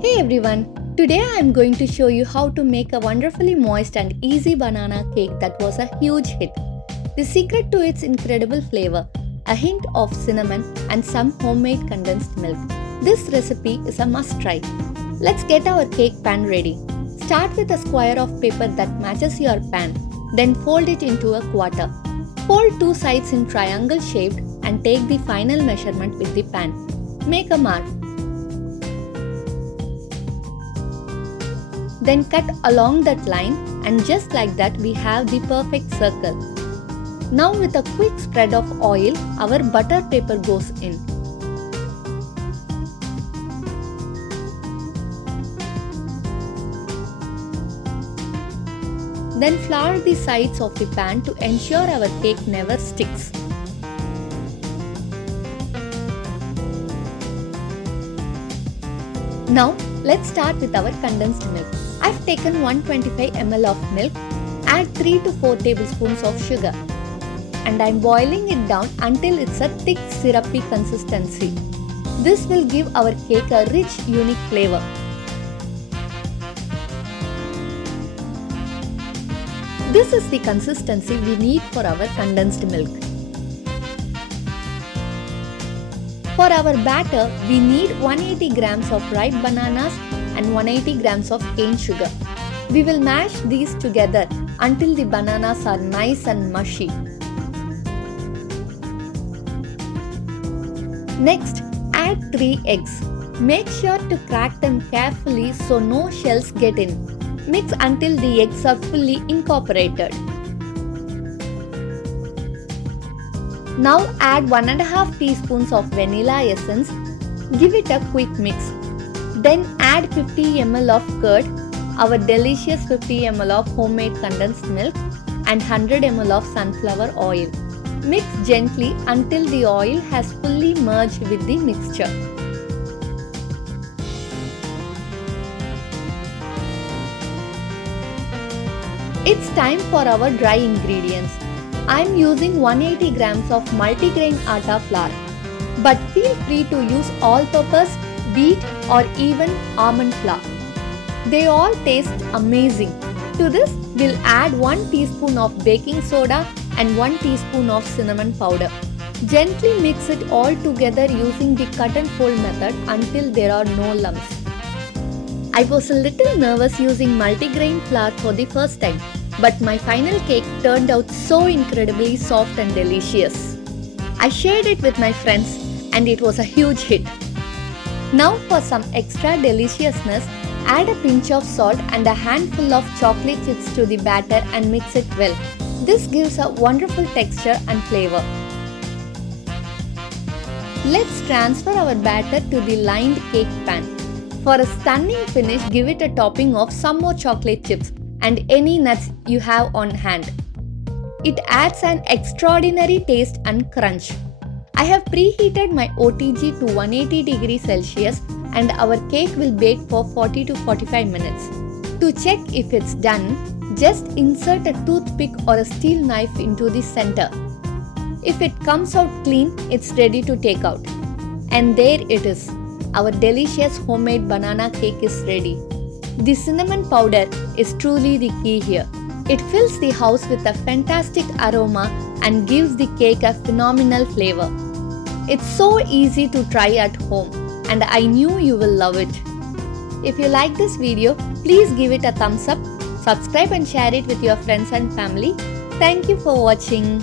Hey everyone! Today I am going to show you how to make a wonderfully moist and easy banana cake that was a huge hit. The secret to its incredible flavor, a hint of cinnamon and some homemade condensed milk. This recipe is a must try. Let's get our cake pan ready. Start with a square of paper that matches your pan. Then fold it into a quarter. Fold two sides in triangle shaped and take the final measurement with the pan. Make a mark. Then cut along that line, and just like that we have the perfect circle. Now with a quick spread of oil, our butter paper goes in. Then flour the sides of the pan to ensure our cake never sticks. Now let's start with our condensed milk. I've taken 125 ml of milk, add 3 to 4 tablespoons of sugar, and I'm boiling it down until it's a thick syrupy consistency. This will give our cake a rich, unique flavor. This is the consistency we need for our condensed milk. For our batter, we need 180 grams of ripe bananas and 180 grams of cane sugar. We will mash these together until the bananas are nice and mushy. Next, add 3 eggs. Make sure to crack them carefully so no shells get in. Mix until the eggs are fully incorporated. Now add 1.5 teaspoons of vanilla essence. Give it a quick mix. Then add 50 ml of curd, our delicious 50 ml of homemade condensed milk, and 100 ml of sunflower oil. Mix gently until the oil has fully merged with the mixture. It's time for our dry ingredients. I'm using 180 grams of multigrain atta flour, but feel free to use all-purpose, wheat or even almond flour. They all taste amazing. To this, we'll add 1 teaspoon of baking soda and 1 teaspoon of cinnamon powder. Gently mix it all together using the cut and fold method until there are no lumps. I was a little nervous using multigrain flour for the first time, but my final cake turned out so incredibly soft and delicious. I shared it with my friends and it was a huge hit. Now for some extra deliciousness, add a pinch of salt and a handful of chocolate chips to the batter and mix it well. This gives a wonderful texture and flavor. Let's transfer our batter to the lined cake pan. For a stunning finish, give it a topping of some more chocolate chips and any nuts you have on hand. It adds an extraordinary taste and crunch. I have preheated my OTG to 180 degrees Celsius and our cake will bake for 40 to 45 minutes. To check if it's done, just insert a toothpick or a steel knife into the center. If it comes out clean, it's ready to take out. And there it is. Our delicious homemade banana cake is ready. The cinnamon powder is truly the key here. It fills the house with a fantastic aroma and gives the cake a phenomenal flavor. It's so easy to try at home and I knew you will love it. If you like this video, please give it a thumbs up, subscribe and share it with your friends and family. Thank you for watching.